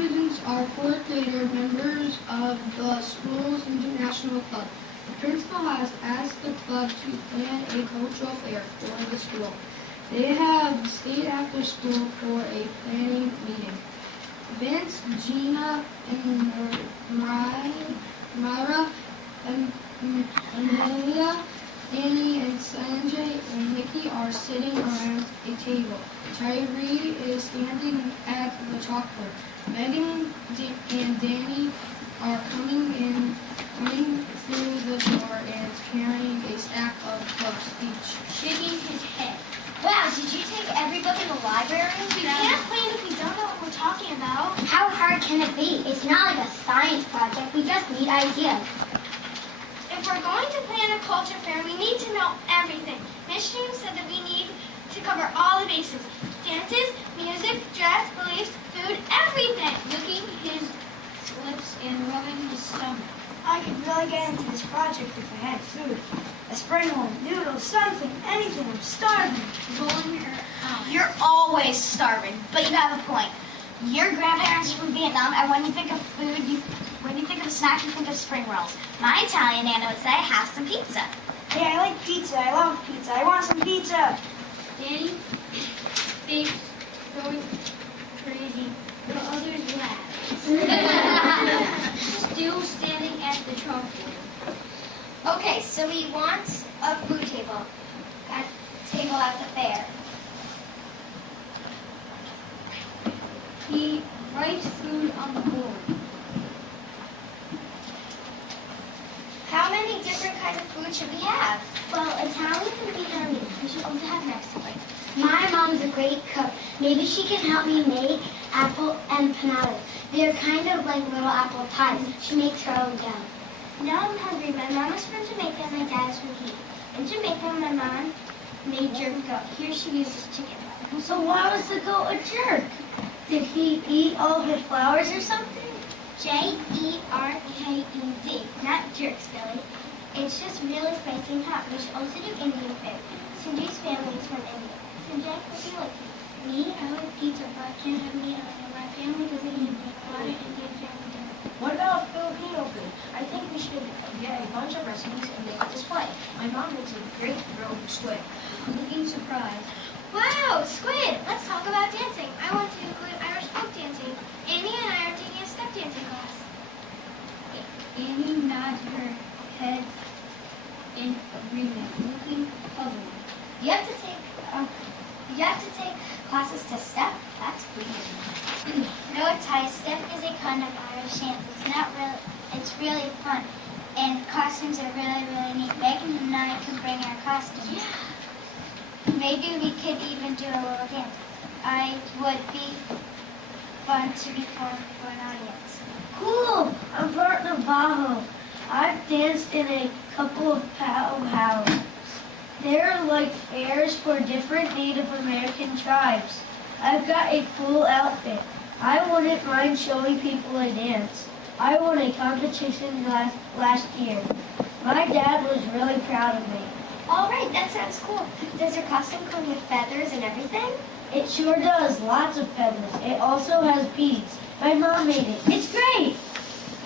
students are fourth grader members of the school's international club. The principal has asked the club to plan a cultural fair for the school. They have stayed after school for a planning meeting. Vince, Gina, and Myra, and Amelia, Danny, and Sanjay, and Nikki are sitting around a table. Tyree is standing at the chalkboard. Megan and Danny are coming through the door and carrying a stack of books each. Shaking his head. Wow, did you take every book in the library? We can't plan if we don't know what we're talking about. How hard can it be? It's not like a science project. We just need ideas. If we're going to plan a culture fair, we need to know everything. Miss James said that we need to cover all the bases. Dances, music, dress, beliefs, food, everything. Licking his lips and rubbing his stomach. I could really get into this project if I had food. A spring roll, noodles, something, anything. I'm starving. Rolling her eyes. You're always starving, but you have a point. Your grandparents are from Vietnam, and when you think of food, when you think of a snack, you think of spring rolls. My Italian nana would say, have some pizza. Hey, I like pizza. I love pizza. I want some pizza. Danny thinks going crazy, but others laugh. Still standing at the chalkboard. Okay, so he wants a food table at the fair. He writes food on the board. How many different kinds of food should we have? Well, Italian can be our meat. We should also have Mexican. My mom's a great cook. Maybe she can help me make apple empanadas. They're kind of like little apple pies. She makes her own dough. Now I'm hungry. My mom is from Jamaica and my dad is from Haiti. In Jamaica, my mom made jerk goat. Here she uses chicken. So why was the goat a jerk? Did he eat all of his flowers or something? Jerked, not jerk, silly. It's just really spicy and hot. We should also do Indian food. Sanjay's family is from India. Sanjay, what do you like? Me, I like pizza, but I can't have meat on it. My family doesn't eat meat. A lot of Indian family don't. What about Filipino food? I think we should get a bunch of recipes and make a display. My mom makes a great grilled squid. Looking surprised. Wow, squid! Let's talk about dancing. I want to include Irish folk dancing. Amy and I are taking a step dancing class. Annie nods her head in agreement, looking puzzled. You have to take classes to step. That's weird. No, Ty, step is a kind of Irish dance. It's really fun. And costumes are really, really neat. Megan and I can bring our costumes. Yeah. Maybe we could even do a little dance. I would be fun to perform for an audience. Cool! I'm part Navajo. I've danced in a couple of powwows. They're like fairs for different Native American tribes. I've got a cool outfit. I wouldn't mind showing people a dance. I won a competition last year. My dad was really proud of me. All right, that sounds cool. Does your costume come with feathers and everything? It sure does, lots of feathers. It also has beads. My mom made it. It's great!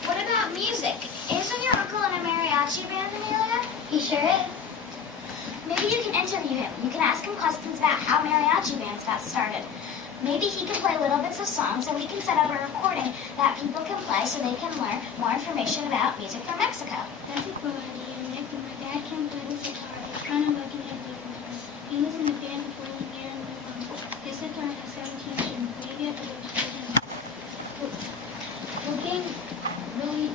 What about music? Isn't your uncle in a mariachi band, Amelia? He sure is. Maybe you can interview him. You can ask him questions about how mariachi bands got started. Maybe he can play little bits of songs and we can set up a recording that people can play so they can learn more information about music from Mexico. That's a cool idea, Nick. When my dad can play the guitar, it's kind of like an Indian man. He was in a band before he married my mom. His guitar has 17 strings. Maybe I could introduce him. Looking really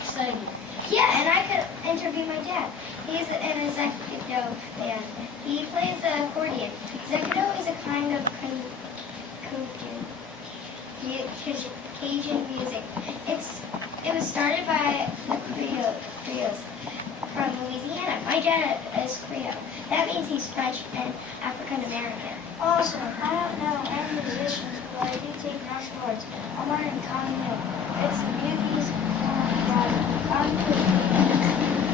excited. Yeah, and I could interview my dad. He's in a Zekado band. He plays the accordion. Zekado is a kind of Cajun music. It was started by the Creoles from Louisiana. My dad is Creole. That means he's French and African American. Awesome. I don't know any musicians, but I do take martial arts. I'm learning Kung Fu. It's the beauties of the body. Kung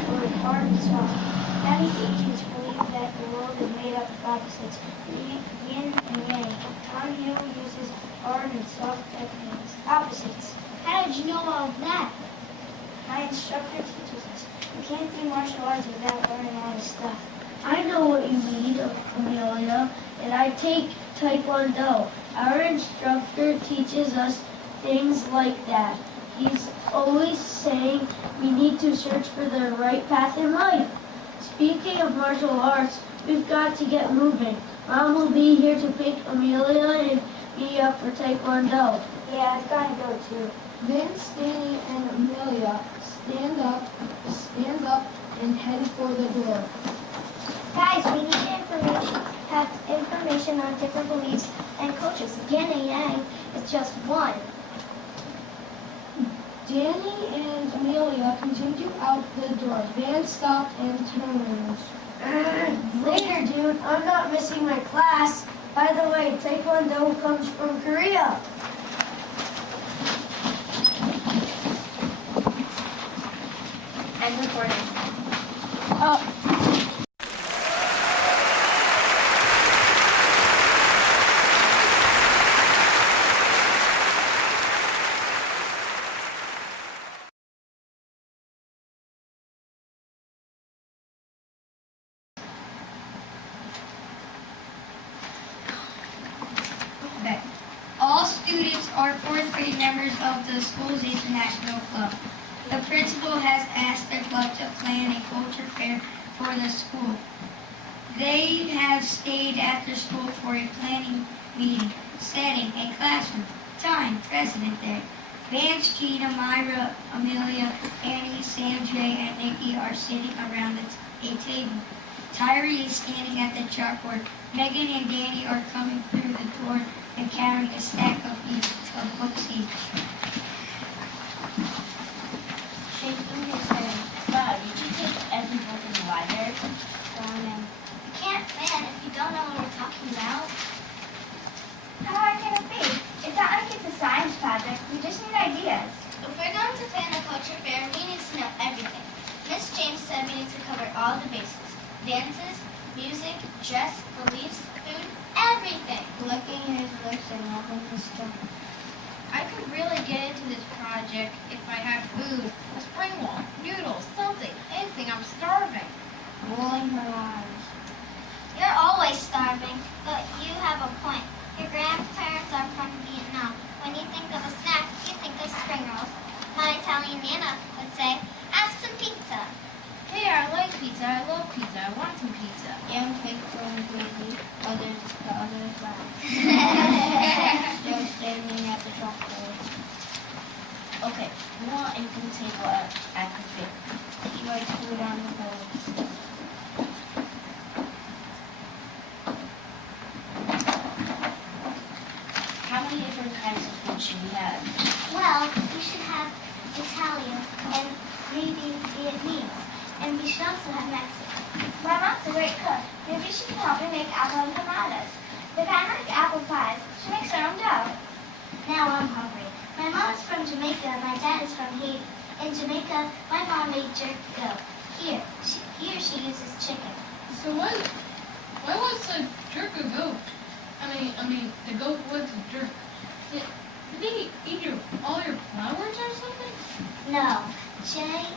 Fu is hard and soft. Many ancients believe that the world is made up of opposites, yin and yang. Kung Fu uses hard and soft techniques. dances. How did you know all of that? My instructor teaches us. You can't do martial arts without learning all this stuff. I know what you mean, Amelia, and I take Taekwondo. Our instructor teaches us things like that. He's always saying we need to search for the right path in life. Speaking of martial arts, we've got to get moving. Mom will be here to pick Amelia and me up for Taekwondo. Yeah, I've got to go too. Vince, Danny, and Amelia stand up, and head for the door. Guys, we need have information on different beliefs and cultures. Yin and yang is just one. Danny and Amelia continue out the door. Van stops and turns. Later, dude. I'm not missing my class. By the way, Taekwondo comes from Korea. End recording. Okay. All students are fourth grade members of the school's international club. The principal has asked the club to plan a culture fair for the school. They have stayed after school for a planning meeting, setting a classroom, time, president there. Vance, Gina, Myra, Amelia, Annie, Sanjay, and Nikki are sitting around a table. Tyree is standing at the chalkboard. Megan and Danny are coming through the door and carrying a stack of books each. Wow, did you take every book in the library? You can't plan if you don't know what we're talking about. How hard can it be? It's not like it's a science project. We just need ideas. If we're going to plan a culture fair, we need to know everything. Miss James said we need to cover all the basics. Dances, music, dress, beliefs, food, everything. Licking his lips and rubbing his stomach. I could really get into this project if I had food, a spring roll, noodles, something, anything. I'm starving. Rolling her eyes. You're always starving, but you have a point. Your grandparents are from Vietnam. When you think of a snack, you think of spring rolls. My Italian Nana would say, have some pizza. Hey, I like pizza. I love pizza. I want some pizza. Young pig throwing gravy. Others, the others laugh. Still standing at the chalkboard. Okay, we want a food table at the fair. She likes food on the board. How many different kinds of food should we have? Well, we should have Italian and maybe Vietnamese. And we should also have Mexican. My mom's a great cook. Maybe she can help me make apple empanadas. The kind like apple pies. She makes her own dough. Now I'm hungry. My mom's from Jamaica and my dad is from Haiti. In Jamaica, my mom made jerk goat. Here she uses chicken. So why was the jerk a goat? I mean, the goat was a jerk. Did they eat all your flowers or something? No. Jerked.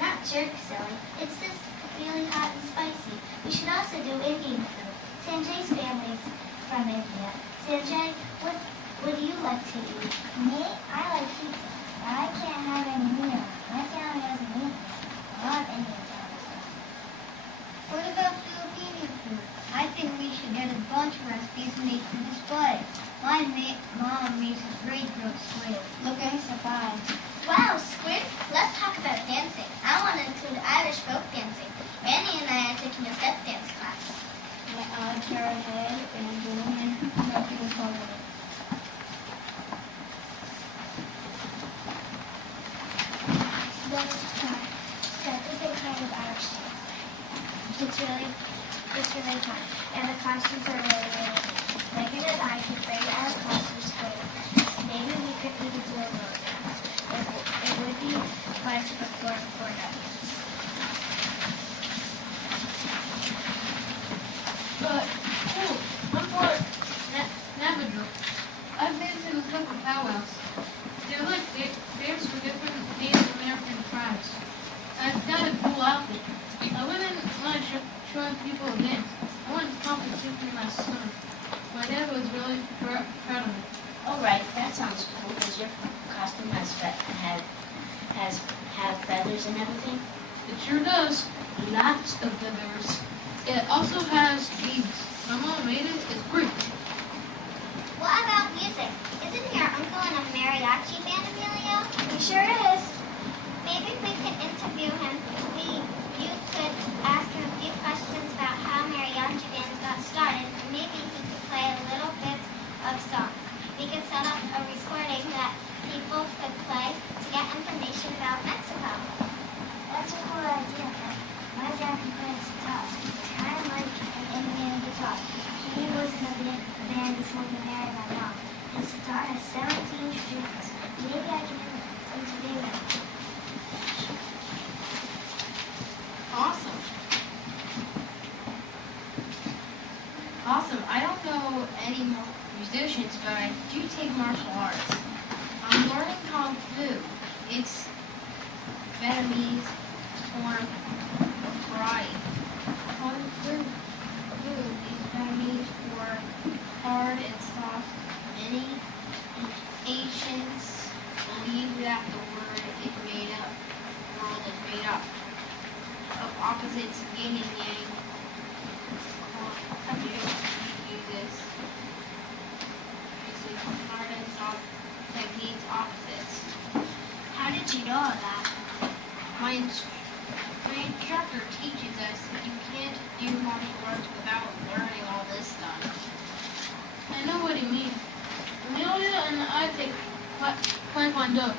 Not jerk, silly. It's just really hot and spicy. We should also do Indian food. Sanjay's family's from India. Sanjay, what do you like to eat? Me? I like pizza. But I can't have any meal. My family doesn't eat meat. I love Indian food. What about Filipino food? I think we should get a bunch of recipes made for display. My mom makes a great grilled squid. Looking surprised. Wow, squid? Let's talk about dancing. I want to include Irish folk dancing. Randy and I are taking a step dance class. My odds are ahead and doing nothing forward. Let's try. Step is a kind of Irish dance. It's really fun. And the costumes are really good. Megan and I could bring our costumes together. Maybe we could even do a road dance. It would be fun to perform for us. Cool. I'm for Navajo. I've been to some powwows. They're like dance for different Native American tribes. I've got a cool outfit. I wouldn't mind showing people a dance. I won a competition last summer. My dad was really proud of me. All right, that sounds cool. Does your costume have feathers and everything? It sure does. Lots of feathers. It also has beads. My mom made it. It's great. What about music? Isn't your uncle in a mariachi band, Emilio? He sure is. Maybe we could interview him. You could ask him a few questions about how mariachi bands got started, and maybe he could play a little bit of song. We could set up a recording that people could play to get information about Mexico. That's a cool idea, but my dad can play the guitar. It's kind of like an Indian guitar. He was in a band before he married my mom. His guitar has 17 strings. Maybe I can interview him. Awesome. Awesome. I don't know any more musicians, but I do take martial arts. I'm learning Kung Fu. It's Vietnamese form of karate. Kung Fu is Vietnamese for hard and soft. Many Asians believe that the world is made up of opposites, yin and yang. How do you use this? Basically, hard and soft techniques, opposites. How did you know all that? My instructor teaches us that you can't do martial arts without learning all this stuff. I know what you mean. Amelia and I take Taekwondo.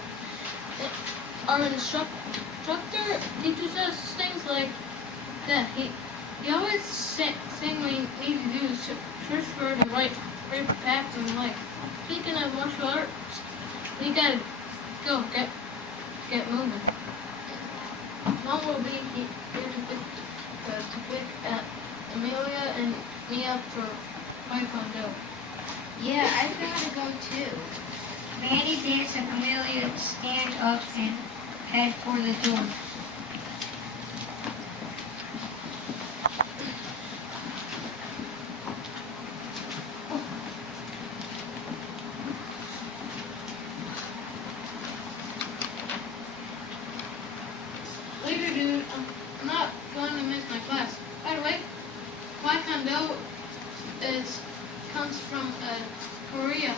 Our instructor teaches us things like that. He always saying we need to do search for the right path in life. Speaking of martial arts, we gotta go get moving. Mom will be here to pick Amelia and me up for Taekwondo. Yeah, I've got to go too. Manny Dance and Amelia stand up and head for the door. Later, dude, I'm not going to miss my class. By the way, Taekwondo comes from Korea.